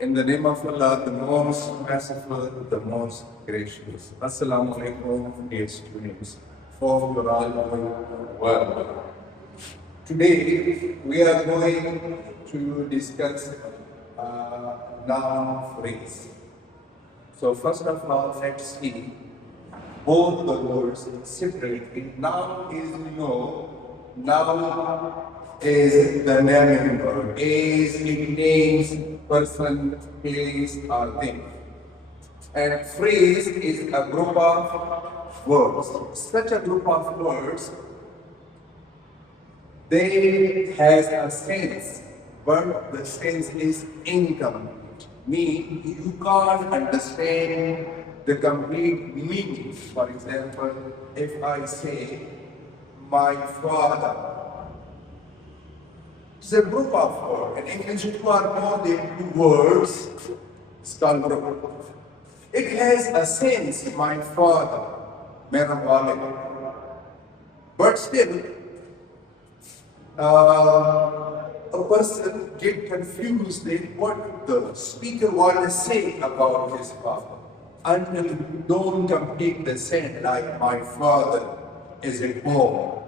In the name of Allah, the most merciful, the most gracious. Assalamu alaikum, dear students, for your all world. Today, we are going to discuss noun phrase. So first of all, let's see both the words separately. Noun is noun is the naming word. Is it names person, place, or thing. And phrase is a group of words. Such a group of words, they has a sense, but the sense is incomplete. Mean you can't understand the complete meaning. For example, if I say my father, it's a group of words. In English, two or more than two words, it's called group. It has a sense, my father, mera walid. But still, a person get confused in what the speaker want to say about his father until you don't complete the sentence, like my father is at home,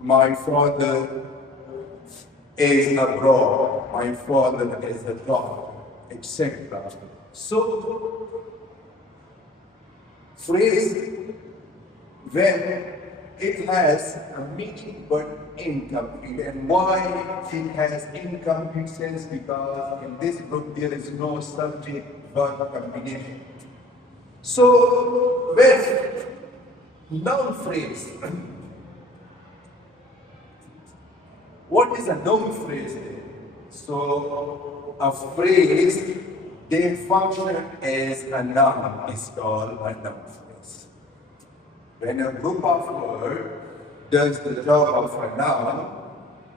my father is abroad, my father is a dog, etc. So, phrase when it has a meaning but incomplete. And why it has incomplete sense? Because in this group there is no subject-verb combination. So, when noun phrase, what is a noun phrase? So, a phrase that functions as a noun is called a noun phrase. When a group of words does the job of a noun,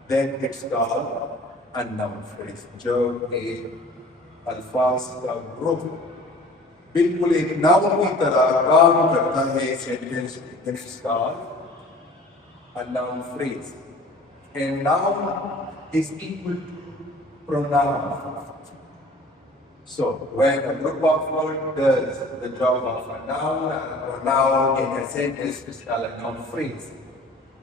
then it's called a noun phrase. जब एक अल्फाज का group बिल्कुल एक noun की तरह काम करता है sentence, then it's called a noun phrase. And noun is equal to pronoun. So, when a group of words does the job of a noun, a pronoun in a sentence is called a noun phrase.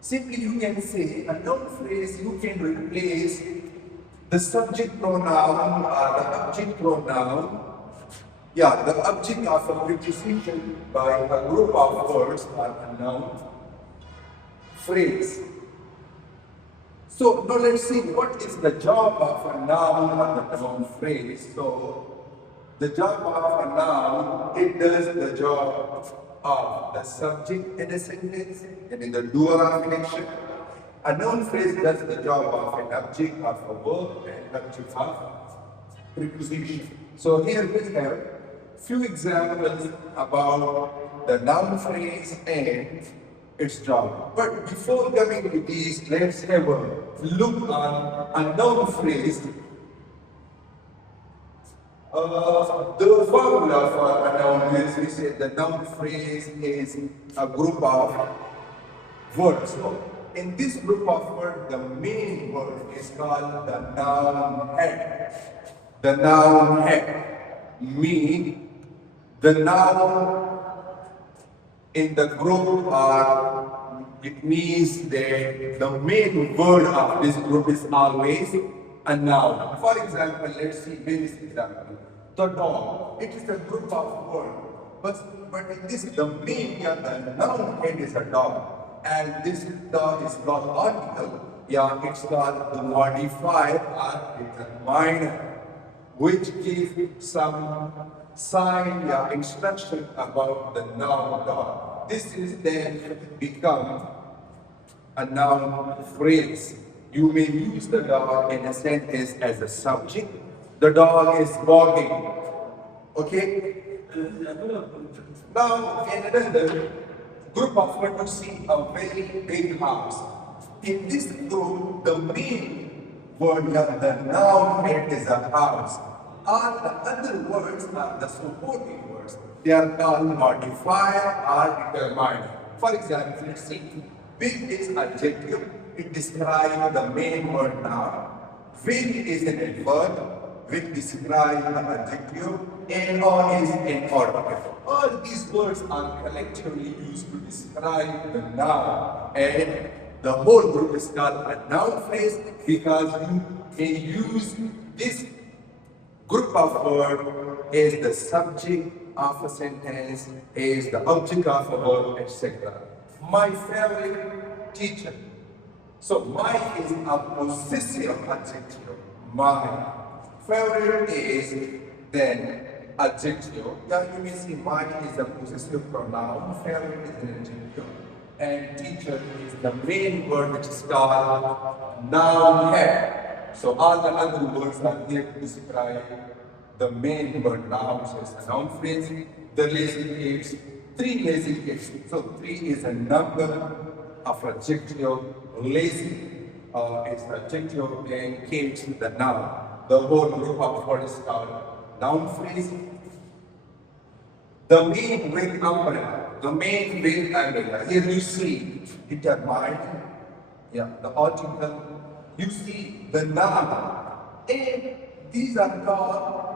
Simply you can say a noun phrase, you can replace the subject pronoun or the object pronoun, the object of a preposition by a group of words or a noun phrase. So now let's see what is the job of a noun or the noun phrase. So the job of a noun, it does the job of the subject in a sentence and in the dual connection. A noun phrase does the job of an object of a verb and object of preposition. So here we have few examples about the noun phrase and its job. But before coming to these, let's have a look on a noun phrase. The formula for a noun is, we say the noun phrase is a group of words. So in this group of words, the main word is called the noun head. The noun head means the noun in the group it means that the main word of this group is always a noun. For example, let's see this example. The dog. It is a group of words. But in this, the main, the noun head is a dog. And this dog is called article. It's called the modifier or determiner, which gives some sign instruction about the noun dog. This is then become a noun phrase. You may use the dog in a sentence as a subject. The dog is barking. Okay? Now, in another group of words, you see a very big house. In this group, the main word of the noun head is a house. All the other words are the supporting words. They are called modifier or determiner. For example, let's see. Big is adjective. It describes the main word noun. Big is an adverb. which describe an adjective and or is an article. All these words are collectively used to describe the noun, and the whole group is called a noun phrase because you can use this group of words as the subject of a sentence, as the object of a verb, etc. My favorite teacher. So my is a possessive adjective. My favorite is then adjective. Now you may see my is a possessive pronoun, favorite is an adjective, and teacher is the main word which is called noun head. So all the other words are here to describe the main word noun. So it's a noun phrase. The lazy kids, three lazy kids. So three is a number of adjective. Lazy is adjective and kids the noun. The whole group of words is called noun phrase. The main with umbrella. The main with umbrella. Here you see determined. Yeah, the article. You see the noun, and these are called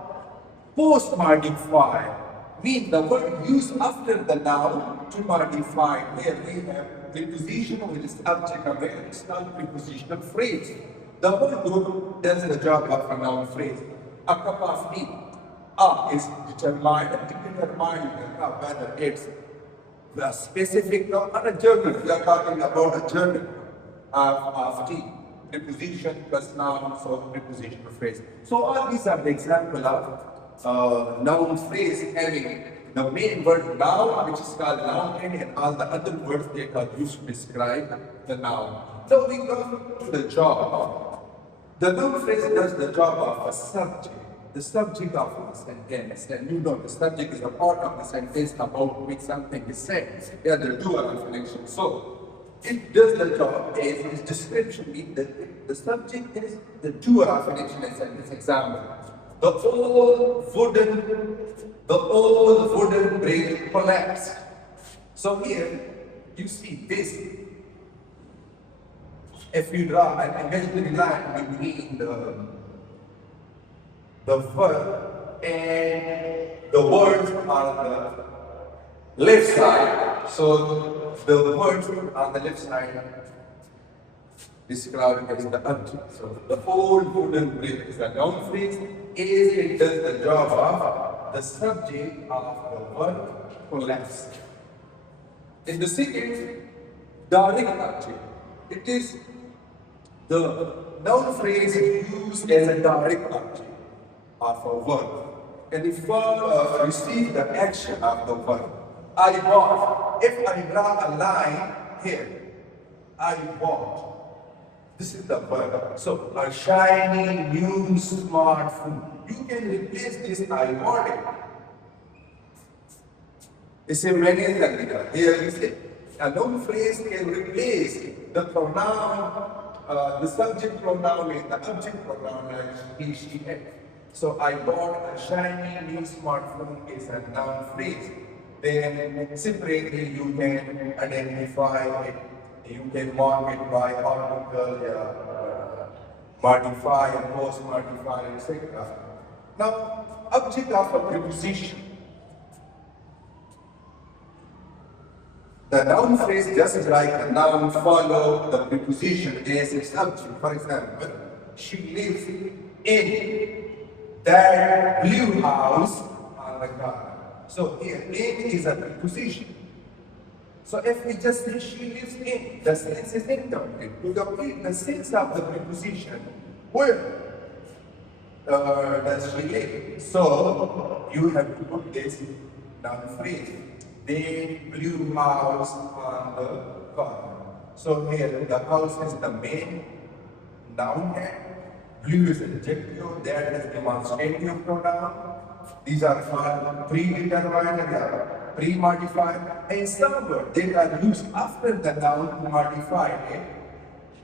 post-modified. Mean the word used after the noun to modify. Here we have preposition with its object of it. It's called prepositional phrase. The whole group does the job of a noun phrase. A cup of tea. Is determined the cup, whether it's a specific noun or a German. We are talking about a German of tea. Preposition plus noun, so prepositional phrase. So all these are the example of noun phrase having the main word noun, which is called noun, and all the other words that are used to describe the noun. So we go to the job. The noun phrase does the job of a subject, the subject of a sentence. And you know the subject is a part of the sentence about which something is said. Yeah, the doer of an action. So it does the job as its description means that the subject is the doer of an action. In this example, the old wooden bridge collapsed. So here you see this. If you draw an imaginary line between the verb and the words on the left side. So the words on the left side described as the object. So the whole wooden bridge is a noun phrase as it does the job of the subject of the verb collapse. In the second, direct object. It is the noun phrase used as a direct object of a verb. And the verb receives the action of the verb. I bought. If I draw a line here, I bought. This is the verb. So, a shiny new smartphone. You can replace this I bought it. इसे मैंने कर दिया. Here you say, a noun phrase can replace the pronoun, the subject pronoun with the object pronoun like he, she, it. So, I bought a shiny new smartphone is a noun phrase. Then separately you can identify it, you can mark it by article, modify, post modify, etc. Now, object of a preposition. The noun phrase just like a noun follow the preposition as its object. For example, she lives in that blue house on the garden. So here, in is a preposition. So if we just say she lives in, the sense is incomplete. To complete the sense of the preposition, where does she live? So you have to put this noun phrase. The blue house on the garden. So here, the house is the main noun head. Blue is adjective, that is demonstrative pronoun. These are called predetermined, pre-modified, and some words that are used after the noun to modify it.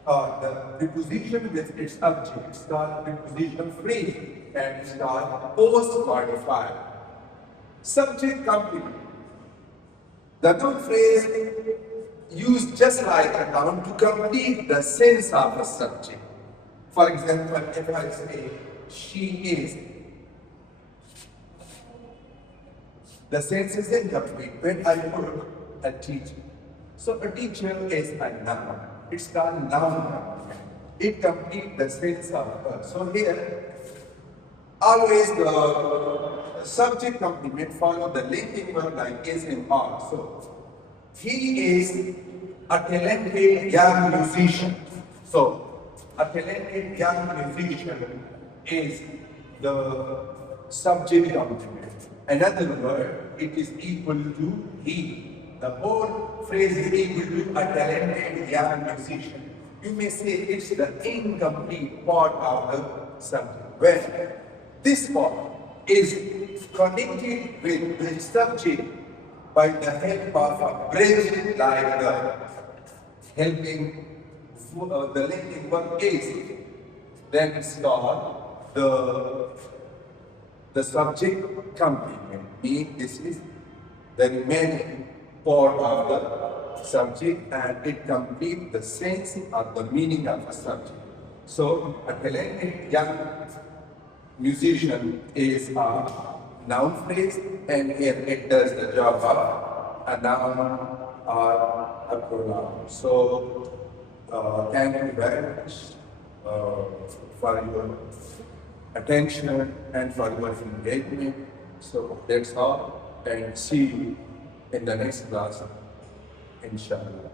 The preposition with its object is called prepositional phrase, and it's called post-modified. Subject complement. The noun phrase used just like a noun to complete the sense of a subject. For example, if I say, she is. The sense is incomplete when I put a teacher. So a teacher is a noun. It's called noun. It completes the sense of her. So here, always the subject complement follow the linking verb like is and are. So he is a talented young musician. So a talented young musician is the subject complement. Another word, it is equal to he. The whole phrase is equal to a talented young musician. You may say it's the incomplete part of the subject. When this part is connected with the subject by the help of a bridge like the helping the linking verb is, then it's called the subject complement. Means this is the remaining part of the subject and it completes the sense or the meaning of the subject. So a talented young musician is a noun phrase and here it does the job of a noun or a pronoun. So thank you very much for your attention and for your engagement. So that's all and see you in the next class, inshallah.